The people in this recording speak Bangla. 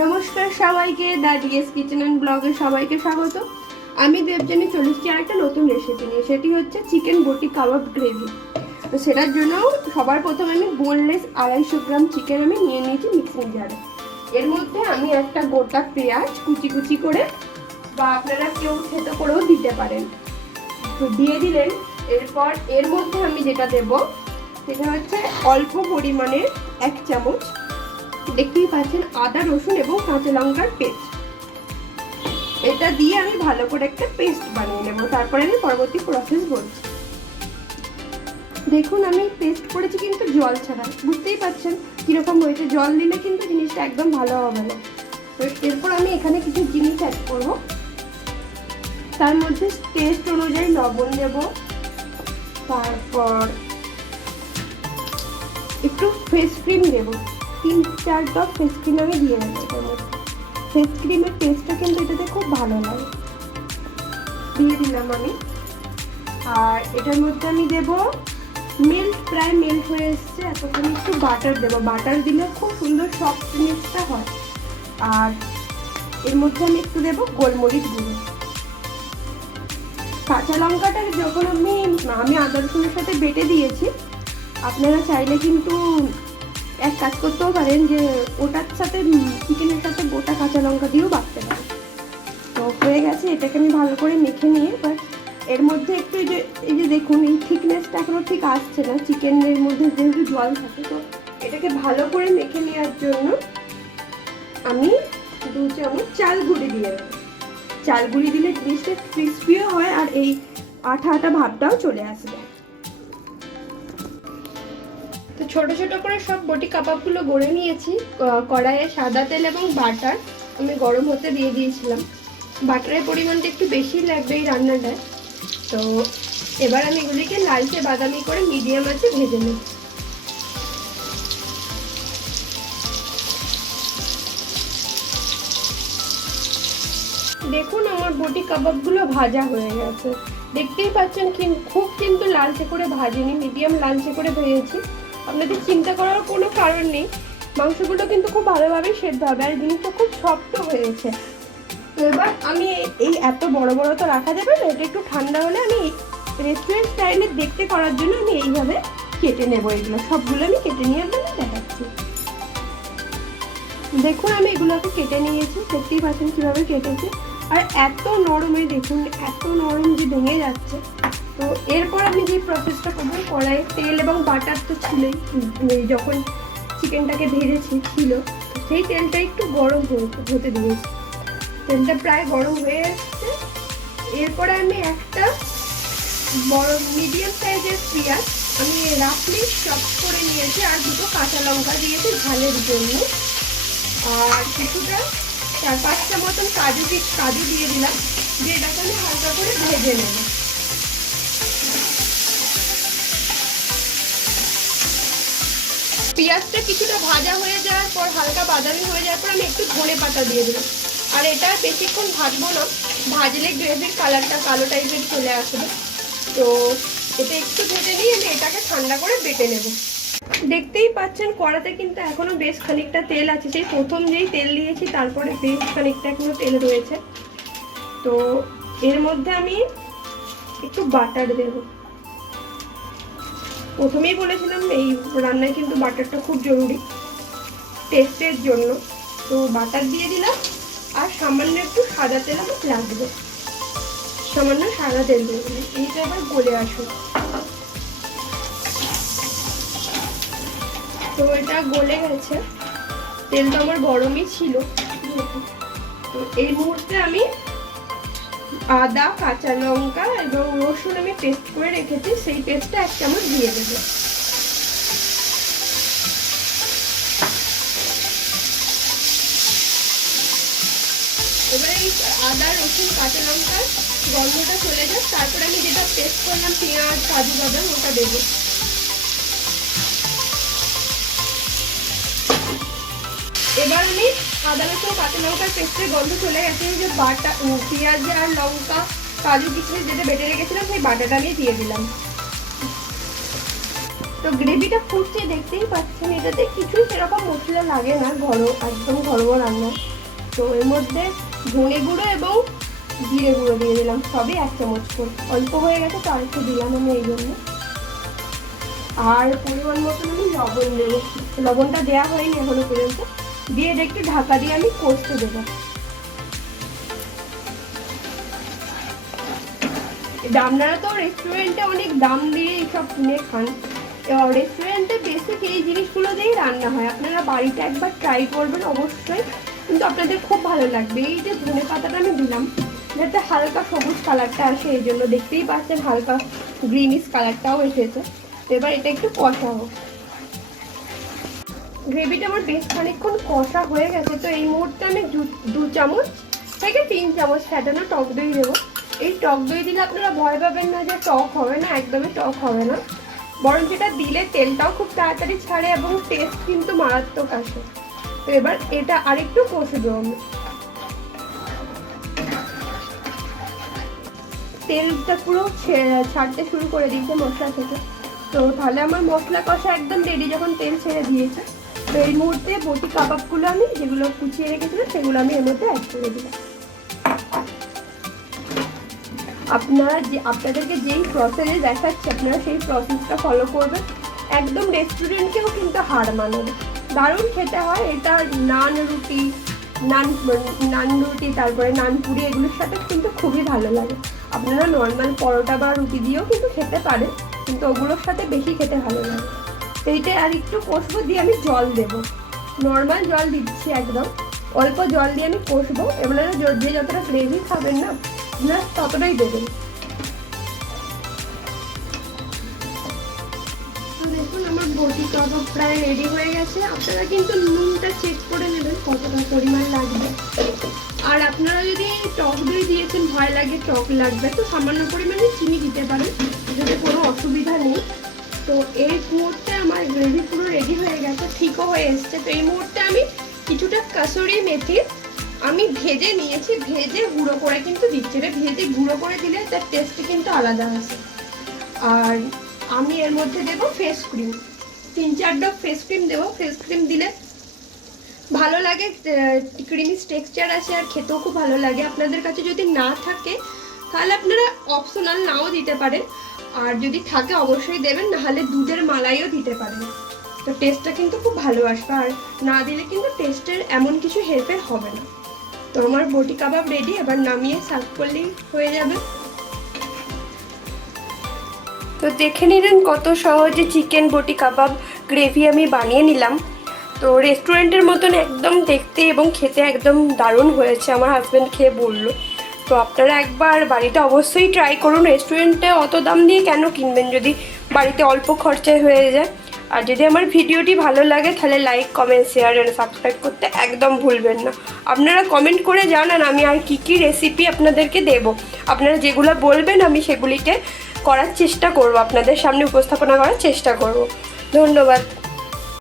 নমস্কার সবাইকে, দা ডিএস কিচেন অ্যান্ড ব্লগে সবাইকে স্বাগত। আমি দেবযানী চলে এসেছি আর একটা নতুন রেসিপি নিয়ে, সেটি হচ্ছে চিকেন বটি কাবাব গ্রেভি। তো সেটার জন্য সবার প্রথমে আমি বোনলেস 250 গ্রাম চিকেন আমি নিয়ে নিয়েছি মিক্সিং জারে। এর মধ্যে আমি একটা গোটা পেঁয়াজ কুচি কুচি করে, বা আপনারা কেউ থেতো করেও দিতে পারেন, তো দিয়ে দিলেন। এরপর এর মধ্যে আমি যেটা দেব সেটা হচ্ছে অল্প পরিমাণে 1 চামচ, দেখতেই পাচ্ছেন, আদা রসুন এবং কাঁচা লঙ্কার পেস্ট। এটা দিয়ে আমি ভালো করে একটা পেস্ট বানিয়ে নেব, তারপরে আমি পরবর্তী প্রসেস বলছি। দেখুন আমি পেস্ট করেছি কিন্তু জল ছাড়া, বুঝতেই পাচ্ছেন কিরকম হয়েছে। জল দিলে কিন্তু জিনিসটা একদম ভালো হবে না। তো এরপর আমি এখানে কিছু জিনিস অ্যাড করব। তার মধ্যে টেস্ট অনুযায়ী লবণ দেব, তারপর একটু ফেস ক্রিম দেবো, 3-4 ড্রপ ফেস ক্রিম আমি দিয়ে দেবো এটার মধ্যে। ফেস ক্রিমের টেস্টটা কিন্তু এটাতে খুব ভালো লাগে, দিয়ে দিলাম আমি। আর এটার মধ্যে আমি দেব মিল্ক, প্রায় মেল্ট হয়ে এসছে, এতক্ষণ একটু বাটার দেবো। বাটার দিলে খুব সুন্দর সফট জিনিসটা হয়। আর এর মধ্যে আমি একটু দেবো গোলমরিচ গুঁড়ো। কাঁচা লঙ্কাটা যখন আমি আদা রসুনের সাথে বেটে দিয়েছি, আপনারা চাইলে কিন্তু এক কাজ করতেও পারেন যে ওটার সাথে চিকেনের সাথে গোটা কাঁচা লঙ্কা দিয়েও বাটতে পারেন। তো হয়ে গেছে, এটাকে আমি ভালো করে মেখে নিয়ে এবার এর মধ্যে একটু এই যে দেখুন এই থিকনেসটা এখনও ঠিক আসছে না, চিকেনের মধ্যে যেহেতু জল থাকে। তো এটাকে ভালো করে মেখে নেওয়ার জন্য আমি 2 চামচ চাল গুঁড়ি দিয়ে দেবো। চাল গুঁড়ি দিলে জিনিসটা ক্রিস্পিও হয় আর এই আঠা আঠা ভাবটাও চলে আসবে। তো ছোট ছোট করে সব বটি কাবাবগুলো গড়ে নিয়েছি। কড়াইয়ে সাদা তেল এবং বাটার আমি গরম হতে দিয়ে দিয়েছিলাম। বাটারের পরিমাণটা একটু বেশি লাগবে এই রান্নাটায়। তো এবার আমি এগুলিকে লালচে বাদামি করে মিডিয়াম আঁচে ভেজে নেব। দেখুন আমার বটি কাবাবগুলো ভাজা হয়ে গেছে, দেখতেই পাচ্ছেন। খুব কিন্তু লালচে করে ভাজিনি, মিডিয়াম লালচে করে ভেজেছি। আপনাদের চিন্তা করার কোনো কারণ নেই, মাংসগুলো কিন্তু খুব ভালোভাবে সেদ্ধ হবে আর জিনিসটা খুব শক্ত হয়েছে। তো এবার আমি এই এত বড় বড় তো রাখা যাবে না, এটা একটু ঠান্ডা হলে আমি রেস্টুরেন্ট স্টাইলে দেখতে করার জন্য আমি এইভাবে কেটে নেবো। এগুলো সবগুলো আমি কেটে নিয়ে আপনাদের দেখাচ্ছি। দেখুন আমি এগুলোকে কেটে নিয়েছি, দেখতেই পাচ্ছেন কীভাবে কেটেছি। আর এত নরম, দেখুন এত নরম যে ভেঙে যাচ্ছে। তো এরপর আমি যে প্রসেসটা করবো, কড়াইয়ে তেল এবং বাটার তো ছিলই, যখন চিকেনটাকে ভেজেছি ছিল, সেই তেলটা একটু গরম হতে দিয়েছি। তেলটা প্রায় গরম হয়ে এসছে। এরপরে আমি একটা বড় মিডিয়াম সাইজের পেঁয়াজ আমি রাফলি চপ করে নিয়েছি, আর 2টো কাঁচা লঙ্কা দিয়েছি ঝালের জন্য। আর কিছুটা 4-5টা মতন কাজু দিয়ে দিলাম, দিয়ে এটাকে আমি হালকা করে ভেজে নেব। পেঁয়াজটা কিছুটা ভাজা হয়ে যাওয়ার পর, হালকা বাদামি হয়ে যাওয়ার পর আমি একটু ধনে পাতা দিয়ে দিলাম। আর এটা বেশিক্ষণ ভাজবো না, ভাজলে গ্রেভির কালারটা কালো টাইপের চলে আসবে। তো এটা একটু ভেজে নিয়ে আমি এটাকে ঠান্ডা করে বেটে নেব। দেখতেই পাচ্ছেন কড়াতে কিন্তু এখনো বেশ খানিকটা তেল আছে, সেই প্রথম যেই তেল দিয়েছি তারপরে বেশ খানিকটা এখনো তেল রয়েছে। তো এর মধ্যে আমি একটু বাটার দেব। প্রথমেই বলেছিলাম এই রান্নায় কিন্তু বাটারটা খুব জরুরি টেস্টের জন্য। তো বাটার দিয়ে দিলাম, আর সামান্য একটু সাদা তেল আমার লাগবে, সামান্য সাদা তেল দিয়ে দিলাম। এইটা এবার গলে আসুক। তো এটা গলে গেছে, তেলটা আমার গরমই ছিল। তো এই মুহূর্তে আমি আদা, কাঁচা লঙ্কা এবং রসুন আমি পেস্ট করে রেখেছি, সেই পেস্টটা 1 চামচ দিয়ে দেবো। এবার এই আদা, রসুন, কাঁচা লঙ্কার গন্ধটা চলে যাক, তারপরে আমি যেটা পেস্ট করলাম পেঁয়াজ, কাজু বাদাম, ওটা দেবো। এবার আমি আদা রসুন কাঁচা লঙ্কার পেস্টের গন্ধ চলে গেছে, যে বাটা পেঁয়াজ আর লঙ্কা কাজু কিশমিশ যেটা বেটে রেখেছিলাম সেই বাটাটা আমি দিয়ে দিলাম। তো গ্রেভিটা ফুটছে দেখতেই পাচ্ছেন, এটাতে কিছুই সেরকম মশলা লাগে না, একদম ঘরোয়া রান্না। তো এর মধ্যে ধনে গুঁড়ো এবং জিরে গুঁড়ো দিয়ে দিলাম, সবই 1 চামচ করে। অল্প হয়ে গেছে তো আরেকটু দিলাম আমি এই জন্য। আর পরিমাণ মতন আমি লবণ দেবো, লবণটা দেওয়া হয়নি এখনো পর্যন্ত। দিয়ে এটা একটু ঢাকা দিয়ে আমি কষতে দেবো। আপনারা তো রেস্টুরেন্টে অনেক দাম দিয়ে এইসব কিনে খান, এবার রেস্টুরেন্টে বেসিক এই জিনিসগুলো দিয়েই রান্না হয়। আপনারা বাড়িতে একবার ট্রাই করবেন অবশ্যই, কিন্তু আপনাদের খুব ভালো লাগবে। এই যে ধনে পাতাটা আমি দিলাম যাতে হালকা সবুজ কালারটা আসে, এই জন্য দেখতেই পাচ্ছেন হালকা গ্রিনিশ কালারটাও এসেছে। এবার এটা একটু কষা হোক। গ্রেভিটা আমার বেশ খানিকক্ষণ কষা হয়ে গেছে। তো এই মুহূর্তে আমি 2 চামচ থেকে 3 চামচ ফ্যাটানো টক দই দেবো। এই টক দই দিলে আপনারা ভয় পাবেন না যে টক হবে না, একদমই টক হবে না, বরং যেটা দিলে তেলটাও খুব তাড়াতাড়ি ছাড়ে এবং টেস্ট কিন্তু মারাত্মক আসে। তো এবার এটা আরেকটু কষে দেবো আমি। তেলটা পুরো ছাড়তে শুরু করে দিয়েছে মশলা থেকে। তো তাহলে আমার মশলা কষা একদম রেডি, যখন তেল ছেড়ে দিয়েছে। তো এই মুহূর্তে বটি কাবাবগুলো আমি যেগুলো কুচিয়ে রেখেছিলাম সেগুলো আমি এর মধ্যে অ্যাড করে দিলাম। আপনাদেরকে যেই প্রসেসে দেখাচ্ছি আপনারা সেই প্রসেসটা ফলো করবেন, একদম রেস্টুরেন্টকেও কিন্তু হার মানাবে। দারুণ খেতে হয় এটা। নান রুটি তারপরে নান পুরি এগুলোর সাথে কিন্তু খুবই ভালো লাগে। আপনারা নর্মাল পরোটা বা রুটি দিয়েও কিন্তু খেতে পারেন, কিন্তু ওগুলোর সাথে বেশি খেতে ভালো লাগে। তো এইটা আর একটু কষবো, দিয়ে আমি জল দেবো, নর্মাল জল দিচ্ছি, একদম অল্প জল দিয়ে আমি কষবো। এবার যে যতটা গ্রেভি খাবেন না আপনারা ততটাই দেবেন। তো দেখুন আমার বটি কাবাব প্রায় রেডি হয়ে গেছে। আপনারা কিন্তু নুনটা চেক করে নেবেন কতটা পরিমাণ লাগবে। আর আপনারা যদি টক দই দিয়েছেন ভয় লাগে টক লাগবে, তো সামান্য পরিমাণে চিনি দিতে পারেন, যদি কোনো অসুবিধা নেই। তো এই মুহূর্তে আমার গ্রেভি পুরো রেডি হয়ে গেছে, ঠিকও হয়ে এসছে। তো এই মুহূর্তে আমি কিছুটা কাসুরি মেথি আমি ভেজে নিয়েছি, ভেজে গুঁড়ো করে কিন্তু দিচ্ছি। এটা ভেজে গুঁড়ো করে দিলে তার টেস্টটি কিন্তু আলাদা আসে। আর আমি এর মধ্যে দেবো fresh cream, 3-4 drop fresh cream দেবো। ফ্রেশ ক্রিম দিলে ভালো লাগে, ক্রিমি টেক্সচার আসে আর খেতেও খুব ভালো লাগে। আপনাদের কাছে যদি না থাকে তাহলে আপনারা অপশনাল নাও দিতে পারেন, আর যদি থাকে অবশ্যই দেবেন, নাহলে দুধের মালাইও দিতে পারেন। তো টেস্টটা কিন্তু খুব ভালো আসবে, আর না দিলে কিন্তু টেস্টের এমন কিছু হেরফের হবে না। তো আমার বটি কাবাব রেডি, এবার নামিয়ে সার্ভ করলেই হয়ে যাবে। তো দেখে নিলেন কত সহজে চিকেন বটি কাবাব গ্রেভি আমি বানিয়ে নিলাম। তো রেস্টুরেন্টের মতন একদম দেখতে এবং খেতে একদম দারুণ হয়েছে, আমার হাজব্যান্ড খেয়ে বলল। তো আপনারা একবার বাড়িতে অবশ্যই ট্রাই করুন। রেস্টুরেন্টে অত দাম দিয়ে কেন কিনবেন যদি বাড়িতে অল্প খরচায় হয়ে যায়। আর যদি আমার ভিডিওটি ভালো লাগে তাহলে লাইক, কমেন্ট, শেয়ার আর সাবস্ক্রাইব করতে একদম ভুলবেন না। আপনারা কমেন্ট করে জানান আমি আর কি রেসিপি আপনাদেরকে দেব। আপনারা যেগুলো বলবেন আমি সেগুলিকে করার চেষ্টা করব, আপনাদের সামনে উপস্থাপনা করার চেষ্টা করব। ধন্যবাদ।